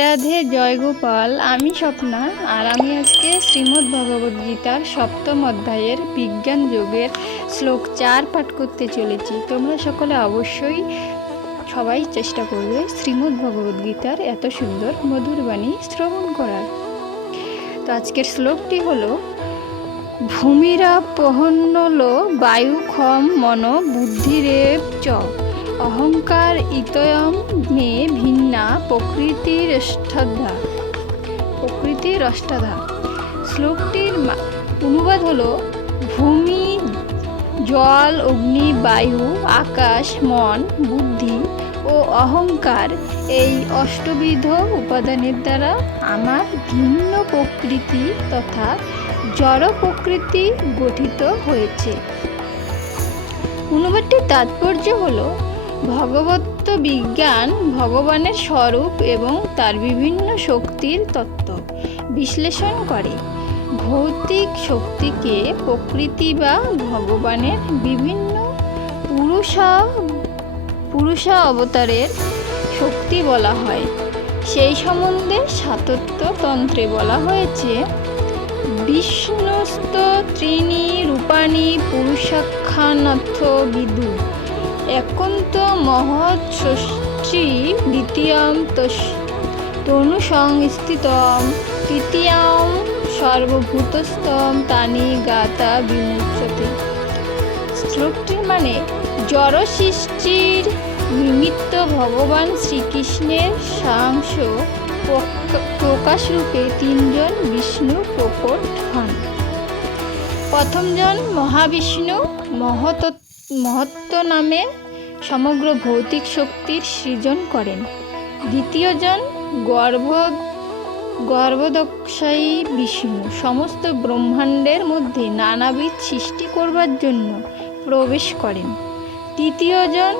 রাধে জয় গোপাল। আমি স্বপ্না, আর আমি আজকে শ্রীমদ্ ভগবদ্গীতার সপ্তম অধ্যায়ের বিজ্ঞান যোগের শ্লোক 4 পাঠ করতে চলেছি। তোমরা সকলে অবশ্যই সবাই চেষ্টা করবে শ্রীমদ্ ভগবদ্গীতার এত সুন্দর মধুর বাণী শ্রবণ করার। তো আজকের শ্লোকটি হলো, ভূমিরাপহন্নল বায়ুখম মন বুদ্ধিরেব চ অহংকার ইতয়ম মে ভিন্না প্রকৃতির অষ্টাধা। শ্লোকটির অনুবাদ হলো, ভূমি, জল, অগ্নি, বায়ু, আকাশ, মন, বুদ্ধি ও অহংকার এই অষ্টবিধ উপাদানের দ্বারা আমার ভিন্ন প্রকৃতি তথা জড় প্রকৃতি গঠিত হয়েছে। অনুবাদটির তাৎপর্য হলো, ভগবত বিজ্ঞান ভগবানের স্বরূপ এবং তার বিভিন্ন শক্তির তত্ত্ব বিশ্লেষণ করে। ভৌতিক শক্তিকে প্রকৃতি বা ভগবানের বিভিন্ন পুরুষা অবতারের শক্তি বলা হয়। সেই সম্বন্ধে শাতত্ব তন্ত্রে বলা হয়েছে, বিষ্ণুস্ত ত্রিণী রূপাণী পুরুষাখ্যানার্থ বিদু একন্ত মহৎ ষষ্ঠী দ্বিতীয়ম তনু সংস্থিতম তৃতীয়ম সর্বভূতস্থম তানি গাতা বিমুচ্যতে। শ্লোকটির মানে, জড় সৃষ্টির নিমিত্ত ভগবান শ্রীকৃষ্ণের সাংস প্রকাশরূপে তিনজন বিষ্ণু প্রকট হন। প্রথমজন মহাবিষ্ণু মহত্ব নামে সমগ্র ভৌতিক শক্তির সৃজন করেন। দ্বিতীয়জন গর্ভদক্ষায়ী বিষ্ণু সমস্ত ব্রহ্মাণ্ডের মধ্যে নানাবিধ সৃষ্টি করবার জন্য প্রবেশ করেন। তৃতীয়জন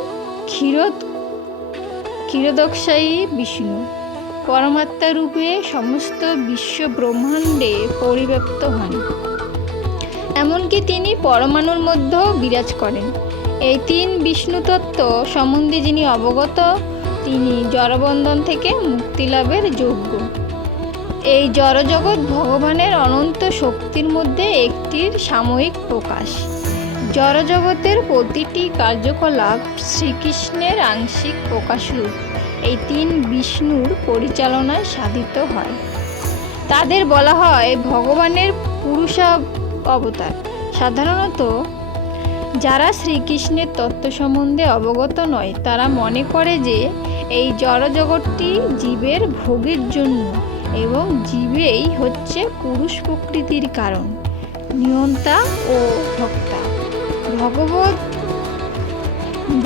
ক্ষীরোদক্ষায়ী বিষ্ণু পরমাত্মা রূপে সমস্ত বিশ্ব ব্রহ্মাণ্ডে পরিব্যাপ্ত হন, এমনকি তিনি পরমাণুর মধ্যেও বিরাজ করেন। এই তিন বিষ্ণু তত্ত্ব সম্বন্ধে যিনি অবগত, তিনি জড়বন্ধন থেকে মুক্তি লাভের যোগ্য। এই জড়জগৎ ভগবানের অনন্ত শক্তির মধ্যে একটির সাময়িক প্রকাশ। জড়জগতের প্রতিটি কার্যকলাপ শ্রীকৃষ্ণের আংশিক প্রকাশরূপ এই তিন বিষ্ণুর পরিচালনায় সাধিত হয়। তাদের বলা হয় ভগবানের পুরুষা অবতার। সাধারণত যারা শ্রীকৃষ্ণের তত্ত্ব সম্বন্ধে অবগত নয়, তারা মনে করে যে এই জড়জগৎটি জীবের ভোগের জন্য এবং জীবেই হচ্ছে পুরুষ প্রকৃতির কারণ, নিয়ন্তা ও ভক্তা।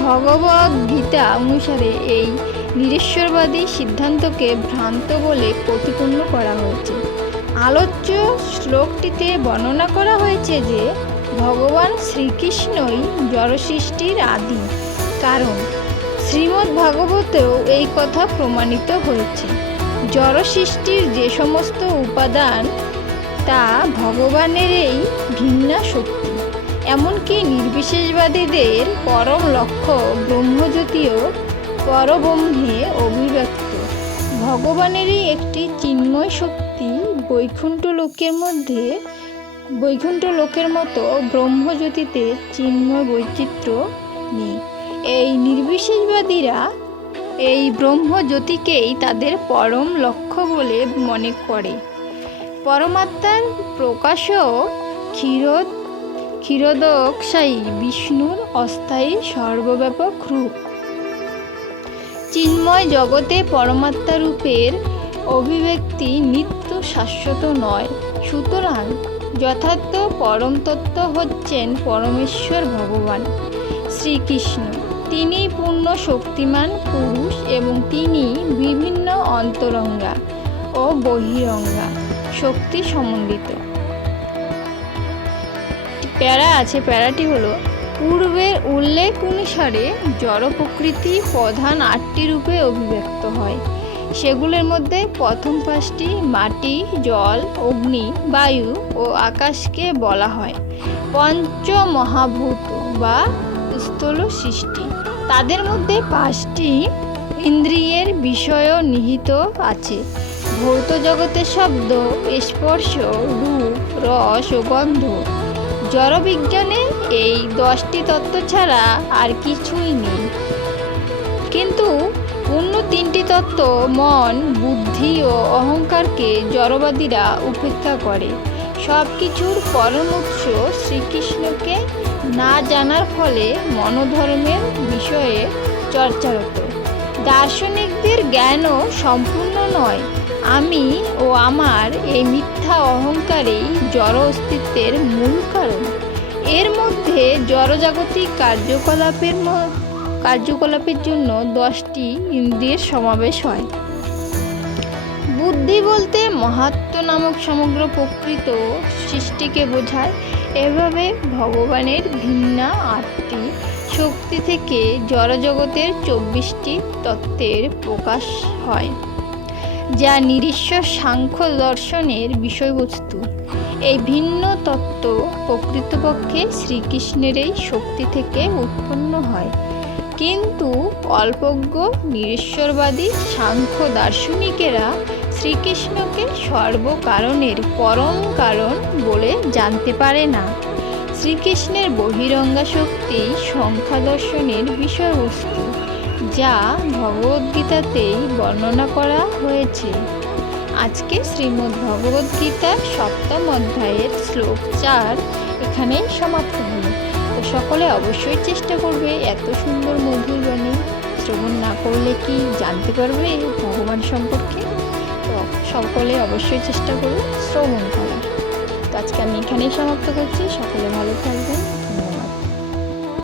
ভগবদ গীতা অনুসারে এই নিরেশ্বরবাদী সিদ্ধান্তকে ভ্রান্ত বলে প্রতিপন্ন করা হয়েছে। আলোচ্য শ্লোকটিতে বর্ণনা করা হয়েছে যে ভগবান শ্রীকৃষ্ণই জড়সৃষ্টির আদি কারণ। শ্রীমদ্ ভাগবতেও এই কথা প্রমাণিত হয়েছে। জড়সৃষ্টির যে সমস্ত উপাদান তা ভগবানেরই ভিন্ন শক্তি। এমনকি নির্বিশেষবাদীদের পরম লক্ষ্য ব্রহ্মজ্যোতিও পরব্রহ্মে অভিব্যক্ত। ভগবানেরই একটি চিন্ময় শক্তি বৈকুণ্ঠ লোকের মতো ব্রহ্মজ্যোতিতে চিন্ময় বৈচিত্র্য নেই। এই নির্বিশেষবাদীরা এই ব্রহ্মজ্যোতিকেই তাদের পরম লক্ষ্য বলে মনে করে। পরমাত্মার প্রকাশও ক্ষীরোদক্ষায়ী বিষ্ণুর অস্থায়ী সর্বব্যাপক রূপ। চিন্ময় জগতে পরমাত্মা রূপের অভিব্যক্তি নিত্য শাশ্বত নয়। সুতরাং যথার্থ পরম তত্ত্ব হচ্ছেন পরমেশ্বর ভগবান শ্রীকৃষ্ণ। তিনি পূর্ণ শক্তিমান পুরুষ এবং তিনি বিভিন্ন অন্তরঙ্গা ও বহিরঙ্গা শক্তি সমন্বিত। প্যারাটি হলো, পূর্বের উল্লেখ অনুসারে জড় প্রকৃতি প্রধান 8টি রূপে অভিব্যক্ত হয়। সেগুলোর মধ্যে প্রথম 5টি মাটি, জল, অগ্নি, বায়ু ও আকাশকে বলা হয় পঞ্চমহাভূত বা স্থূল সৃষ্টি। তাদের মধ্যে 5টি ইন্দ্রিয়ের বিষয়ও নিহিত আছে। ভৌত জগতের শব্দ, স্পর্শ, রূপ, রস ও গন্ধ। জড়বিজ্ঞানে এই 10টি তত্ত্ব ছাড়া আর কিছুই নেই। কিন্তু অন্য 3টি তত্ত্ব মন, বুদ্ধি ও অহংকারকে জড়বাদীরা উপেক্ষা করে। সব কিছুর পরম উৎস শ্রীকৃষ্ণকে না জানার ফলে মনোধর্মের বিষয়ে চর্চারত দার্শনিকদের জ্ঞানও সম্পূর্ণ নয়। আমি ও আমার এই মিথ্যা অহংকারেই জড় অস্তিত্বের মূল কারণ। এর মধ্যে জড়জাগতিক কার্যকলাপের জন্য 10টি ইন্দ্রিয়ের সমাবেশ হয়। বুদ্ধি বলতে মহাত্ম নামক সমগ্র প্রকৃত সৃষ্টিকে বোঝায়। এভাবে ভগবানের ভিন্না 8টি শক্তি থেকে জড়জগতের 24টি তত্ত্বের প্রকাশ হয়, যা নিরীশ্ব সাংখ্য দর্শনের বিষয়বস্তু। এই ভিন্ন তত্ত্ব প্রকৃতপক্ষে শ্রীকৃষ্ণের এই শক্তি থেকে উৎপন্ন হয়, কিন্তু অল্পজ্ঞ নিরীশ্বরবাদী সাংখ্য দার্শনিকেরা শ্রীকৃষ্ণকে সর্বকারণের পরম কারণ বলে জানতে পারে না। শ্রীকৃষ্ণের বহিরঙ্গা শক্তি সংখ্যা দর্শনের বিষয়বস্তু, যা ভগবদ্গীতাতেই বর্ণনা করা হয়েছে। আজকে শ্রীমদ্ ভগবদ্গীতার 7ম অধ্যায়ের শ্লোক 4 এখানেই সমাপ্ত হল। তো সকলে অবশ্যই চেষ্টা করবে এত সুন্দর মধুর বাণী শ্রবণ না করলে কি জানতে পারবে ভগবান সম্পর্কে। তো সকলে অবশ্যই চেষ্টা করবে শ্রবণ করার। তো আজকে আমি এখানেই সমাপ্ত করছি। সকলে ভালো থাকবেন।